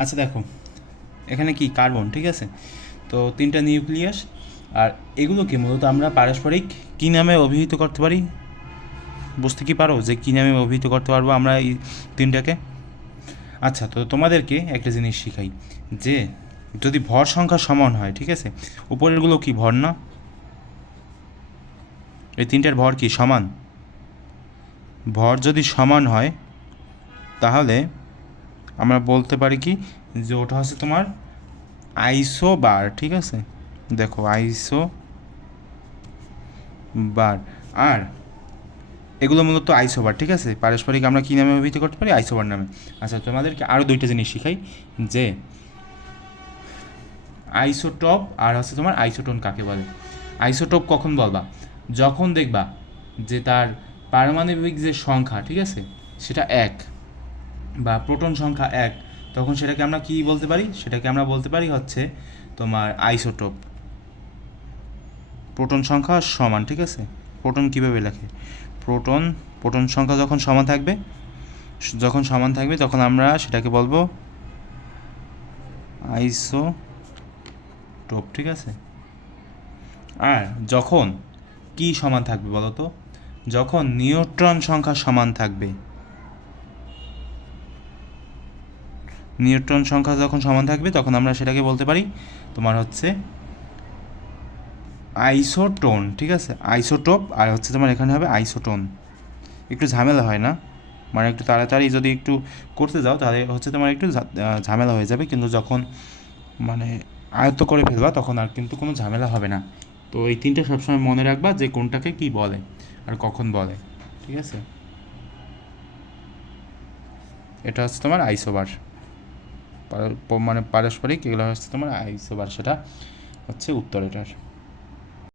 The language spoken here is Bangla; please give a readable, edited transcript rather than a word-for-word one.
আচ্ছা দেখো, এখানে কি কার্বন, ঠিক আছে? তো 3টা নিউক্লিয়াস, আর এগুলোকে মূলত আমরা পারস্পরিক কী নামে অভিহিত করতে পারি? বুঝতে কি পারো যে কী নামে অভিহিত করতে পারবো আমরা এই 3টাকে? আচ্ছা, তো তোমাদেরকে একটা জিনিস শিখাই, যে যদি ভর সংখ্যা সমান হয়, ঠিক আছে, উপরেরগুলো কি ভর না? এই 3টার ভর কি সমান? ভর যদি সমান হয় তাহলে আমরা বলতে পারি কি, যে ওটা হচ্ছে তোমার আইসো বার, ঠিক আছে? দেখো, আইসো বার। আর এগুলো মূলত আইসোবার, ঠিক আছে? পারস্পরিক আমরা কী নামে অভিহিত করতে পারি? আইসোবার নামে। আচ্ছা, তোমাদেরকে আরও 2টা জিনিস শিখাই, যে আইসোটপ আর হচ্ছে তোমার আইসোটোন কাকে বলে। আইসোটোপ কখন বলবা? যখন দেখবা যে তার পারমাণবিক যে সংখ্যা, ঠিক আছে, সেটা 1, বা প্রোটন সংখ্যা 1, তখন সেটাকে আমরা কি বলতে পারি? সেটাকে আমরা বলতে পারি হচ্ছে তোমার আইসোটোপ। প্রোটন সংখ্যা সমান, ঠিক আছে? প্রোটন কীভাবে লেখে? প্রোটন সংখ্যা যখন সমান থাকবে, তখন আমরা সেটাকে বলবো আইসোটোপ, ঠিক আছে? আর যখন কি সমান থাকবে বলো তো? যখন নিউট্রন সংখ্যা সমান থাকবে। নিউট্রন সংখ্যা যখন সমান থাকবে তখন আমরা সেটাকে বলতে পারি তোমার হচ্ছে আইসোটোন, ঠিক আছে? আইসোটোপ আর হচ্ছে তোমার এখানে হবে আইসোটোন। একটু ঝামেলা হয় না? মানে একটু তাড়াতাড়ি যদি একটু করতে যাও তাহলে হচ্ছে তোমার একটু ঝামেলা হয়ে যাবে, কিন্তু যখন মানে আয়ত্ত করে ফেলবা তখন আর কিন্তু কোনো ঝামেলা হবে না। তো এই 3টা সবসময় মনে রাখবা, যে কোনটাকে কি বলে আর কখন বলে, ঠিক আছে? এটা হচ্ছে তোমার আইসোবার, মানে পারস্পরিক, এগুলো হচ্ছে তোমার আইসোবার, সেটা হচ্ছে উত্তর এটার।